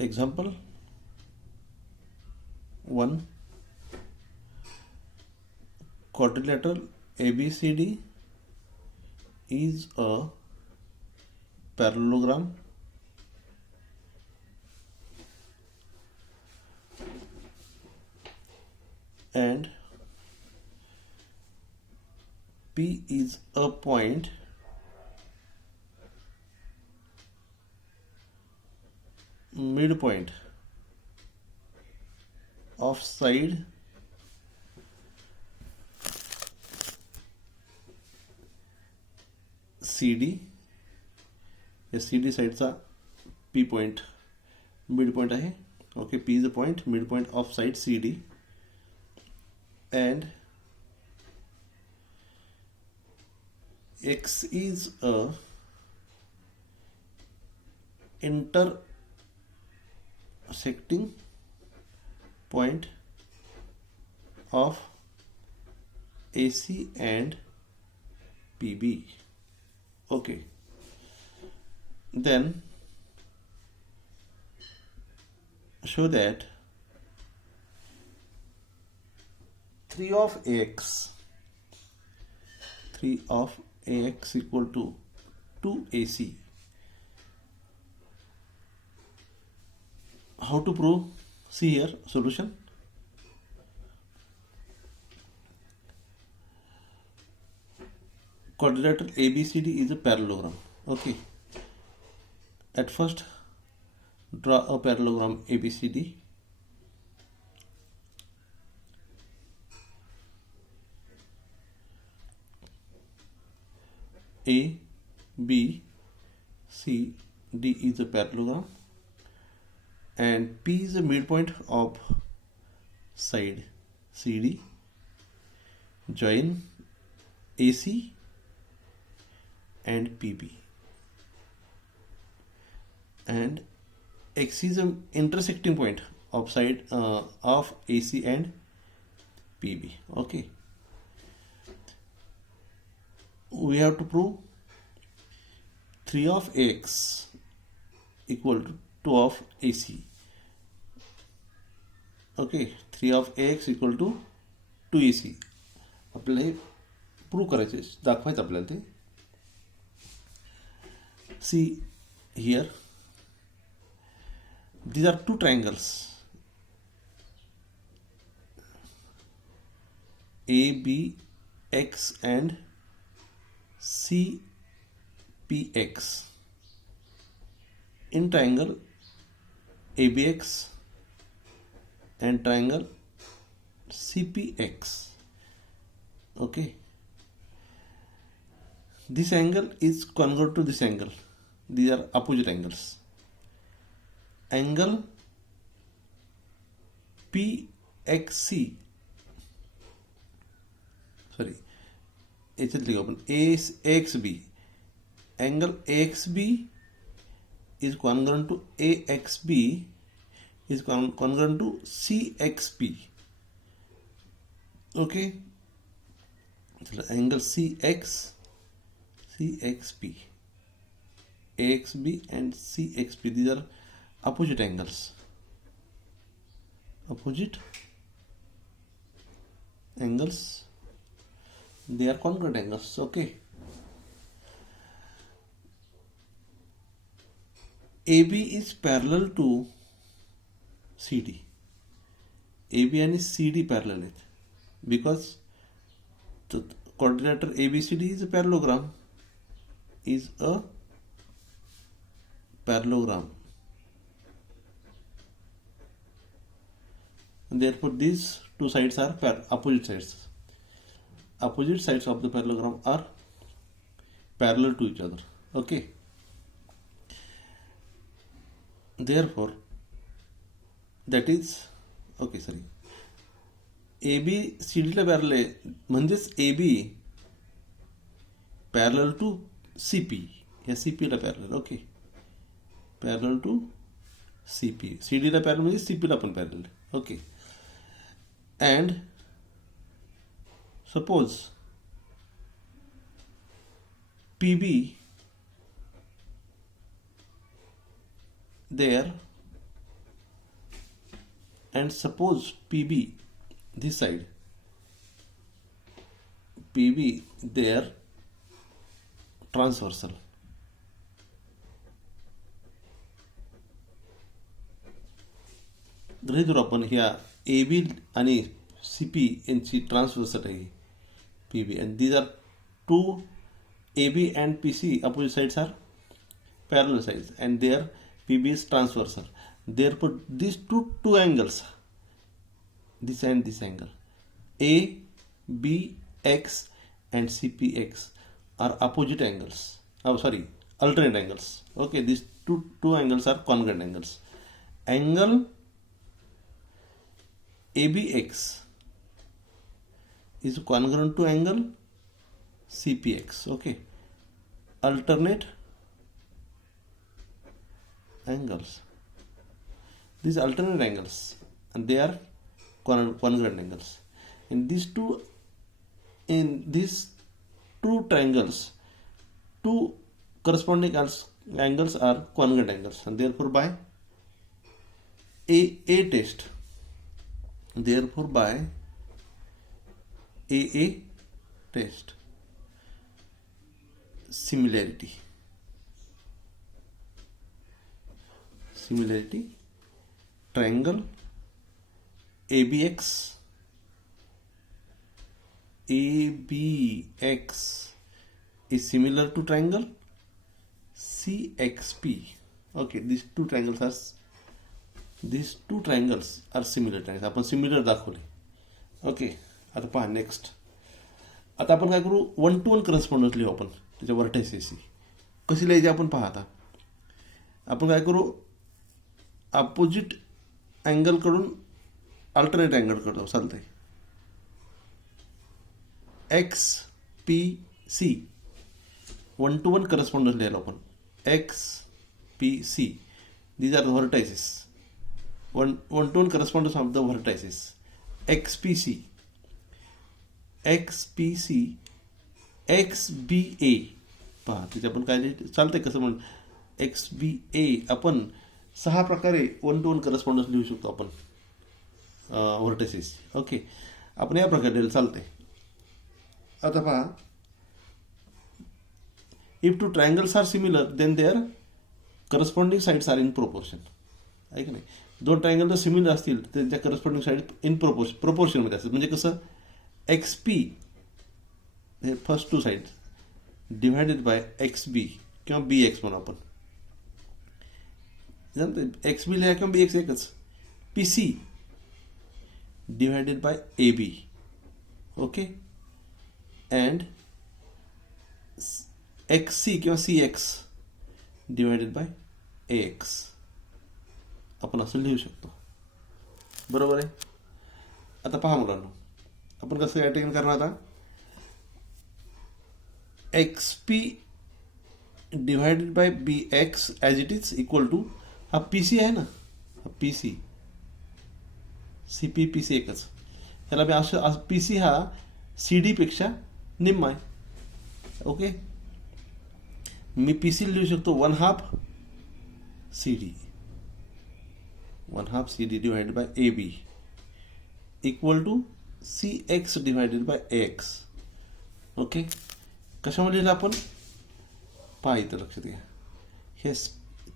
Example 1, quadrilateral ABCD is a parallelogram and P is a point midpoint of side CD. या CD साइडचा P point midpoint आहे. Okay, P is a point midpoint of side CD and X is a intersecting point of AC and PB. Okay, then show that 3 of AX equal to 2AC. How to prove? See here, solution. Quadrilateral ABCD is a parallelogram. Okay. At first, draw a parallelogram ABCD. A, B, C, D is a parallelogram and P is the midpoint of side CD. Join AC and PB, and X is an intersecting point of side of AC and PB. Okay, we have to prove 3 of X equal to 2 of AC. Okay, 3 of X equal to 2 AC. आपल्याला हे prove करायचे, दाखवायचं आपल्याला ते. See here, these are two triangles, ABX and CPX. In triangle ABX and triangle CPX. Okay, this angle is congruent to this angle. These are opposite angles. Angle PXC, sorry, AXB. Angle AXB is congruent to AXB is congruent to CXP. Okay, so angle CXP, AXB and CXP, these are opposite angles. Opposite angles, they are congruent angles. Okay, AB is parallel to CD. AB and CD parallel आहेत because the quadrilateral ABCD is a parallelogram. And therefore these two sides are opposite sides. Opposite sides of the parallelogram are parallel to each other. Okay, therefore that is okay, sorry, AB CD ला पॅरल आहे म्हणजेच AB पॅरल to CP या CP ला पॅरल. Okay, पॅरल to CP, CD ला पॅरल म्हणजे CP ला पण पॅरल. Okay, and suppose PB there and suppose PB, this side, PB there transversal. गृहीत धरू आपण ह्या AB आणि CP यांची ट्रान्सव्हर्सल आहे PB, and these are two AB and PC opposite sides are parallel sides, and their PB is transversal. Therefore, these two angles, this and this angle, ABX and CPX, are opposite angles. Oh, sorry, alternate angles. Okay, these two angles are congruent angles. Angle ABX is congruent to angle CPX. Okay, alternate angles. These alternate angles, and they are congruent angles. In these two triangles, two corresponding angles are congruent angles, and therefore by AA test, therefore by AA test, similarity triangle ABX is similar to triangle CXP. Okay, these two triangles are similar triangles. आपण similar दाखवले. Okay, आता पहा next. आता आपण काय करू, 1-to-1 correspondence लिहू आपण त्याच्या व्हर्टायसेसची. कशी लिहायची आपण पहा. आता आपण काय करू, अपोजिट अँगल कडून अल्टरनेट अँगल करतो, चालतंय. XPC 1-to-1 करस्पॉन्डन्स लिहायला आपण. XPC, these are the vertices. 1-to-1 correspondence of the vertices. XPC XBA पहा, तिथे आपण काय चालतंय कसं म्हण. XBA आपण 6 प्रकारे 1-to-1 करस्पॉन्डन्स लिहू शकतो आपण व्हर्टिसेस. ओके, आपण या प्रकारे लिहिलं चालतंय. आता पहा, if two triangles are similar then their corresponding sides are in proportion. आहे की नाही, दोन ट्रायंगल जर सिमिलर असतील तर त्या करस्पॉन्डिंग साइड इन प्रोपोर्शनमध्ये असतात. म्हणजे कसं, XP हे first two side divided by XB किंवा BX म्हणून आपण XB लिहा किंवा BX एकच. PC divided by AB. Okay, and XC किंवा CX डिवायडेड बाय AX आपण असं लिहू शकतो. बरोबर आहे. आता पहा मुलांना, आपण कसं अटेंड करणार. आता XP divided by BX as it is equal to, हा PC आहे ना, हा PC CP PC एकच. ह्याला मी असं PC हा CD पेक्षा निम्मा आहे. ओके, मी PC लिहू शकतो 1/2 CD, 1/2 CD divided by AB equal to CX divided by AX. Okay, कशामध्ये लिहिलं आपण पहा, इथं लक्षात घ्या. हे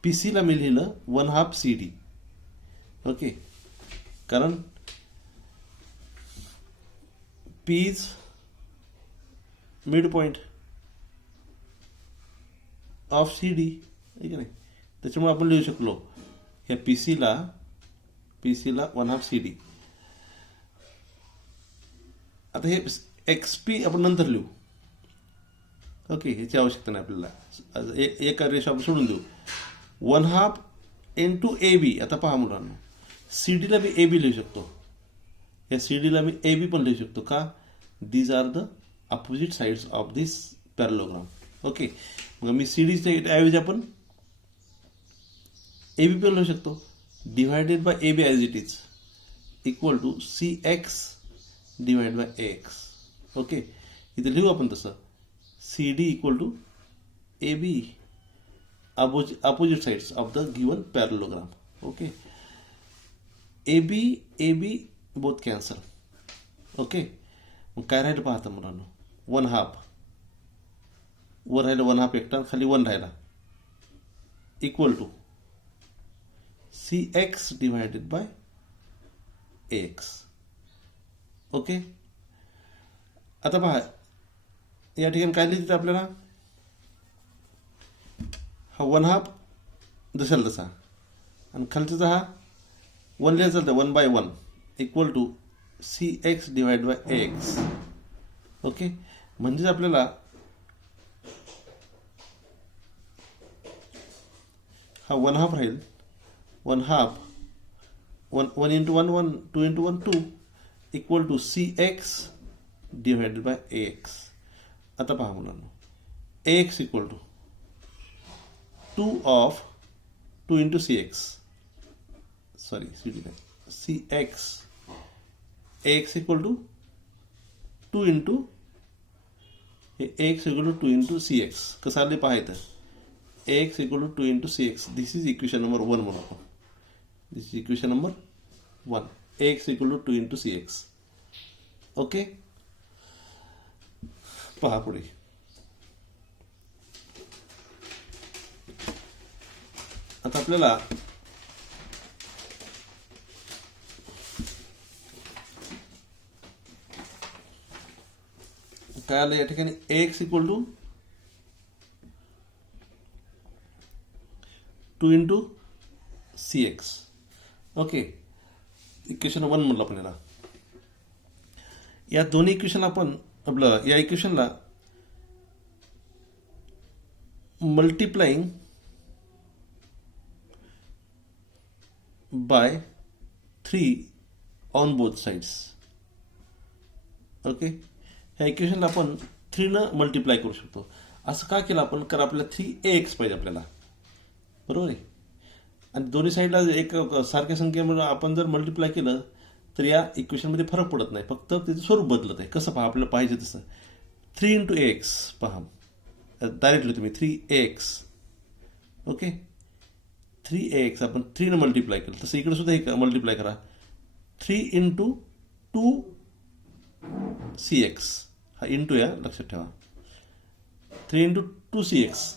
PC ला मी लिहिलं 1/2 CD. ओके, कारण P is mid point of CD, आहे की नाही. त्याच्यामुळे आपण लिहू शकलो ह्या PC ला 1/2 CD. आता हे XP आपण नंतर लिहू. ओके, ह्याची आवश्यकता नाही आपल्याला. एक रेषा आपण सोडून देऊ. 1/2 into AB. आता पहा मुलांना, CD ला मी AB लिहू शकतो, या CD ला मी AB पण लिहू शकतो. का, these are the opposite sides of this parallelogram. Okay, मग मी CD च्या ऐवजी आपण AB पण लिहू शकतो. Divided by AB as it is equal to CX divide by AX. Okay, इथे लिहू आपण तसं. CD equal to AB opposite sides of the given parallelogram. Okay, A B both cancel. Okay, मग काय राहिलं पाहता मुलांना, 1/2 वर राहिलं 1/2 एकटा, खाली 1 राहिला, equal to CX divided by AX. Okay, आता पहा या ठिकाणी काय लिहितं आपल्याला, हा 1/2 जशाला तसा, आणि खालचा हा 1 लिहायचा चालतं, 1/1 equal to CX divide by AX. Okay, म्हणजेच आपल्याला हा 1/2 राहील, 1/2 1 into 1 1, 2 into 1 2 equal to CX divided by AX. आता पहा मुलांना, AX equal to 2 of 2 into CX, sorry CX, AX equal to 2 into AX equal to 2 into CX. कसं आले पाहायचं, AX equal to 2 into CX. This is equation number 1 म्हणून आपण, this is equation number 1. AX equal to 2 into CX. Okay, पहा पुढे, आता आपल्याला काय आलं या ठिकाणी, AX equal to 2 into CX. Okay, equation 1 म्हणलं आपण याला. या दोन्ही इक्वेशन आपण आपलं या इक्वेशनला multiplying by 3 on both sides. Okay, ह्या इक्वेशनला आपण 3 मल्टिप्लाय करू शकतो. असं का केलं आपण, कारण आपल्याला 3AX पाहिजे आपल्याला, बरोबर आहे. आणि दोन्ही साईडला एक सारख्या संख्येमुळे आपण जर मल्टिप्लाय केलं तर या इक्वेशनमध्ये फरक पडत नाही, फक्त त्याचं स्वरूप बदलत आहे. कसं पहा, आपल्याला पाहिजे तसं 3 into AX पहा, डायरेक्टली तुम्ही 3AX. ओके, 3AX आपण 3 मल्टिप्लाय केलं, तसं इकडे सुद्धा एक मल्टिप्लाय करा, 3 into 2CX. हा इंटू या लक्षात ठेवा, 3 into 2CX.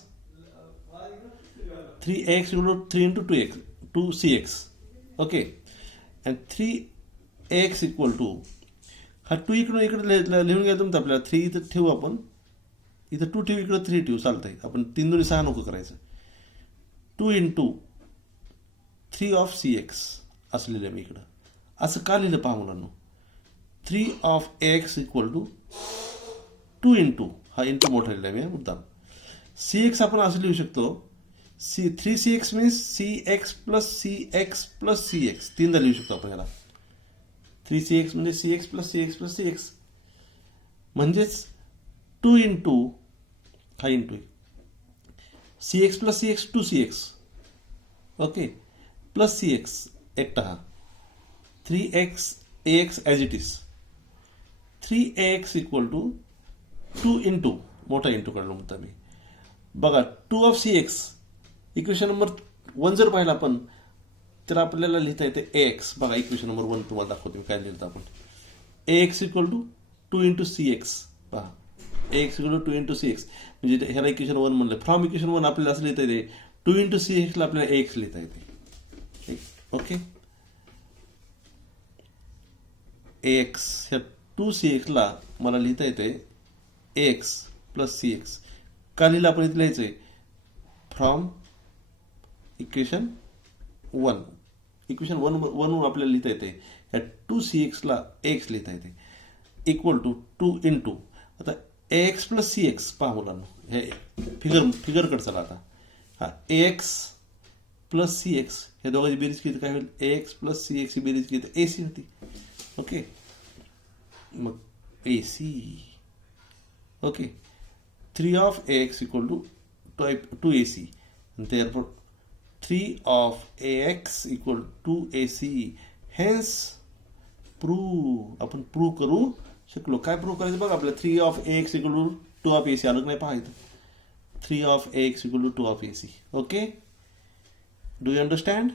3AX equal to 3 into 2CX. Okay, and 3AX equal to, हा 2 इकडे लिहून घ्या तुमचं, आपल्याला 3 इथं ठेवू आपण, इथं 2 ठेवू, इकडं 3 ठेवू, चालतंय. आपण 3 2 6 नको करायचं. 2 into 3 of CX असं लिहिलं मी इकडं. असं का लिहिलं पहा मुलांना, 3 of AX equal to 2 into, हा इंटू मोठा लिहिला मी मुद्दाम. CX आपण असं लिहू शकतो, 3CX means CX plus CX plus CX. 3दा लिहू शकतो आपण याला. 3CX म्हणजे CX plus CX plus CX, म्हणजेच 2 into, हा into CX plus CX 2CX. Okay, plus CX एकटा हा 3X AX as it is. 3AX equal to 2 into, मोठा इंटू काढलो म्हणता मी. बघा 2 of CX, इक्वेशन नंबर 1 जर पाहिला आपण तर आपल्याला लिहिता येते AX. बघा इक्वेशन नंबर 1 तुम्हाला दाखवतो मी काय लिहिलं आपण. AX equal to 2 into CX. पहा, AX equal to 2 into CX, म्हणजे ह्याला इक्वेशन 1 म्हणलं. फ्रॉम इक्वेशन 1 आपल्याला असं लिहिता येते 2 into CX ला आपल्याला AX लिहिता येते. ओके, AX ह्या 2CX ला मला लिहिता येते AX प्लस CX. का लिहिलं आपण इथे लिहायचंय, फ्रॉम इक्वेशन 1. इक्वेशन 1 वरून आपल्याला लिहिता येते या 2CX ला AX लिहिता येते, इक्वल टू 2 into, आता AX प्लस CX पहा मुलांना, हे फिगरकडे चला आता. हा AX प्लस CX, हे दोघांची बेरीज किती काय होईल, AX प्लस CX ची बेरीज किती, AC होती. ओके, मग AC. Okay, 3 of AX equal to 2AC, and therefore 3 of AX equal to AC. Hence prove, आपण प्रूव्ह करू शकलो. काय प्रूव्ह करायचं बघा, आपल्याला 3 of AX equal to 2 of AC अलग नाही पाहायचं. 3 of AX equal to 2 of AC. Okay, do you understand?